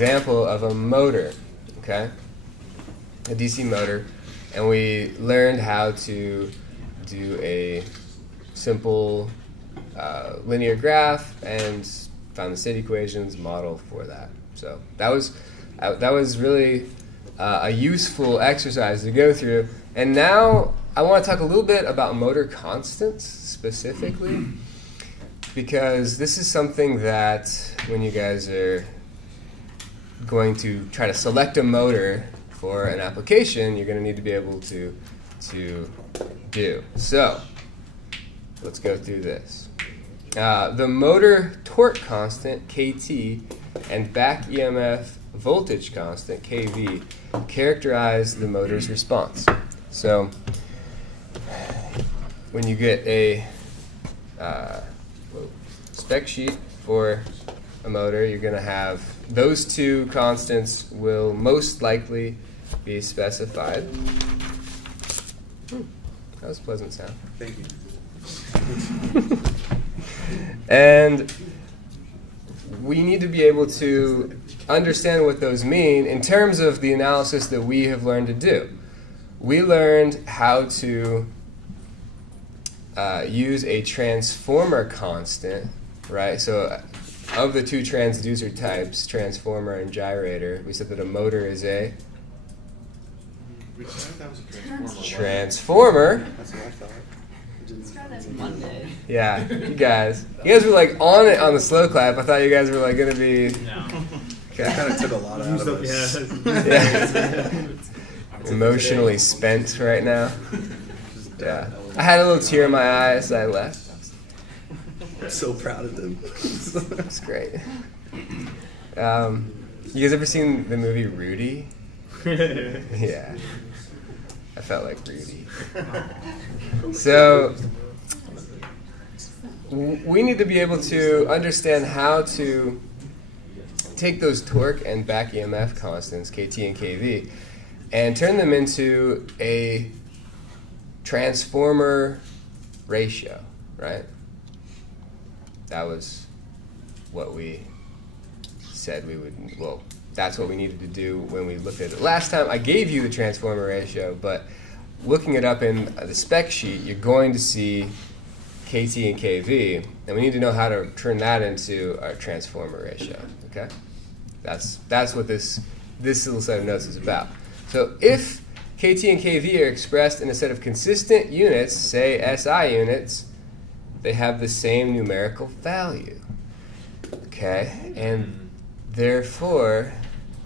example of a motor, okay? A DC motor, and we learned how to do a simple linear graph and found the state equations model for that. So that was really a useful exercise to go through. And now I want to talk a little bit about motor constants specifically, because this is something that when you guys are going to try to select a motor for an application, you're going to need to be able to do. So let's go through this. The motor torque constant, KT, and back EMF voltage constant, KV, characterize the motor's response. So when you get a spec sheet for a motor, you're going to have those two constants will most likely be specified. That was a pleasant sound. Thank you. And we need to be able to understand what those mean in terms of the analysis that we have learned to do. We learned how to use a transformer constant, right? So of the two transducer types, transformer and gyrator, we said that a motor is a transformer. That's what I thought. Monday. Yeah, you guys were like on it on the slow clap. I thought you guys were like gonna be. No. Okay. That kind of took a lot out of us. Yeah. Emotionally spent right now. Yeah, I had a little tear in my eye as I left. I'm so proud of them. It's great. You guys ever seen the movie Rudy? Yeah. I felt like Rudy. So we need to be able to understand how to take those torque and back EMF constants, KT and KV, and turn them into a transformer ratio, right? That was what we said we would, well, that's what we needed to do when we looked at it. Last time I gave you the transformer ratio, but looking it up in the spec sheet, you're going to see KT and KV, and we need to know how to turn that into our transformer ratio, okay? That's what this little set of notes is about. So if KT and KV are expressed in a set of consistent units, say SI units, they have the same numerical value, okay? And therefore,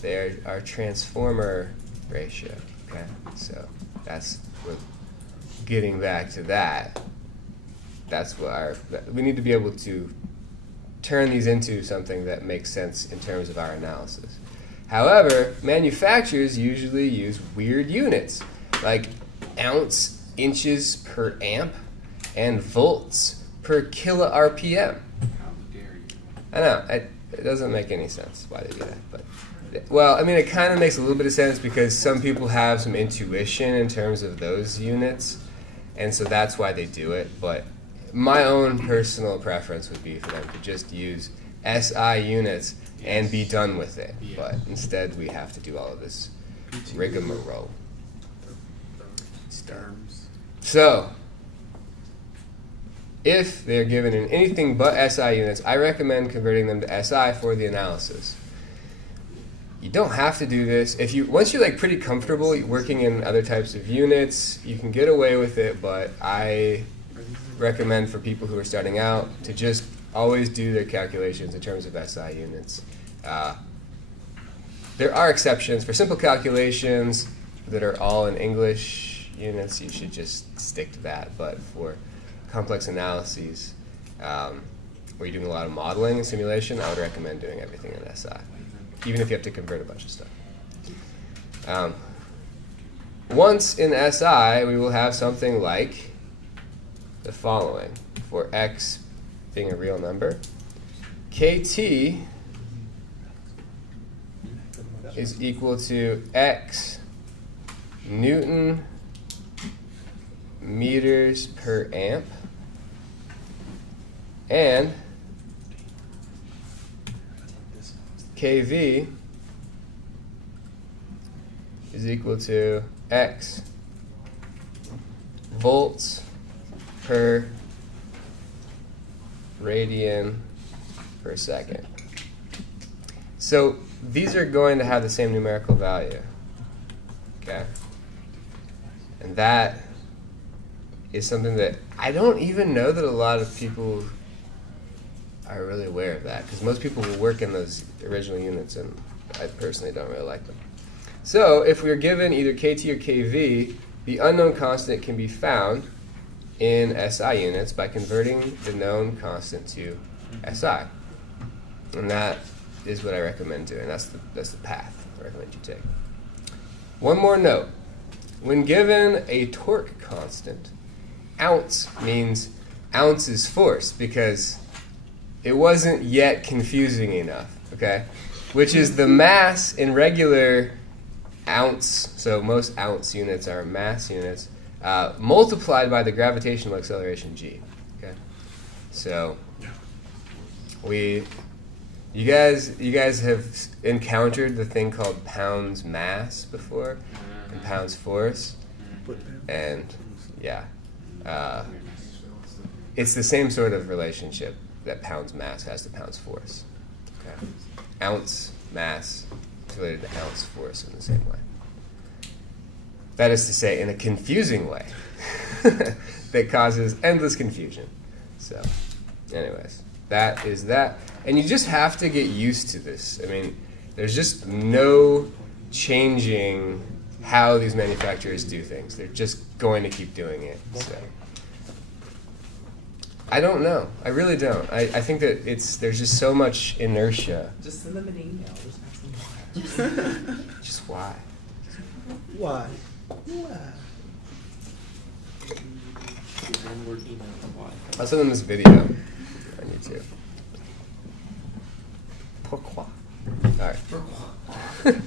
they're our transformer ratio, okay? So that's what, getting back to that, that's what we need to be able to turn these into something that makes sense in terms of our analysis. However, manufacturers usually use weird units, like ounce inches per amp and volts per kilo RPM. I know, it doesn't make any sense why they do that, but well, I mean, it kind of makes a little bit of sense because some people have some intuition in terms of those units, and so that's why they do it. But my own personal preference would be for them to just use SI units and be done with it. But instead, we have to do all of this rigmarole. So, if they're given in anything but SI units, I recommend converting them to SI for the analysis. You don't have to do this. Once you're like pretty comfortable working in other types of units, you can get away with it, but I recommend for people who are starting out to just always do their calculations in terms of SI units. There are exceptions. For simple calculations that are all in English units, you should just stick to that. But for complex analyses, where you're doing a lot of modeling and simulation, I would recommend doing everything in SI, even if you have to convert a bunch of stuff. Once in SI, we will have something like the following. For x being a real number, KT is equal to x Newton meters per amp, and KV is equal to X volts per radian per second. So these are going to have the same numerical value. Okay? And that is something that I don't even know that a lot of people are really aware of that, because most people will work in those original units, and I personally don't really like them. So if we're given either KT or KV, the unknown constant can be found in SI units by converting the known constant to SI. And that is what I recommend doing. That's the path I recommend you take. One more note. When given a torque constant, ounce means ounce is force, because it wasn't yet confusing enough, okay? Which is the mass in regular ounce, so most ounce units are mass units, multiplied by the gravitational acceleration g, okay? So you guys have encountered the thing called pounds mass before, and pounds force, and yeah, it's the same sort of relationship that pounds mass has to pounds force. Okay, ounce mass is related to ounce force in the same way. That is to say, in a confusing way that causes endless confusion. So, anyways, that is that. And you just have to get used to this. I mean, there's just no changing how these manufacturers do things. They're just going to keep doing it. So, I don't know. I really don't. I think that there's just so much inertia. Just send them an email. Just ask them why. Just why? Why? Why? One word email. Why? I'll send them this video on YouTube. Pourquoi? All right. Pourquoi?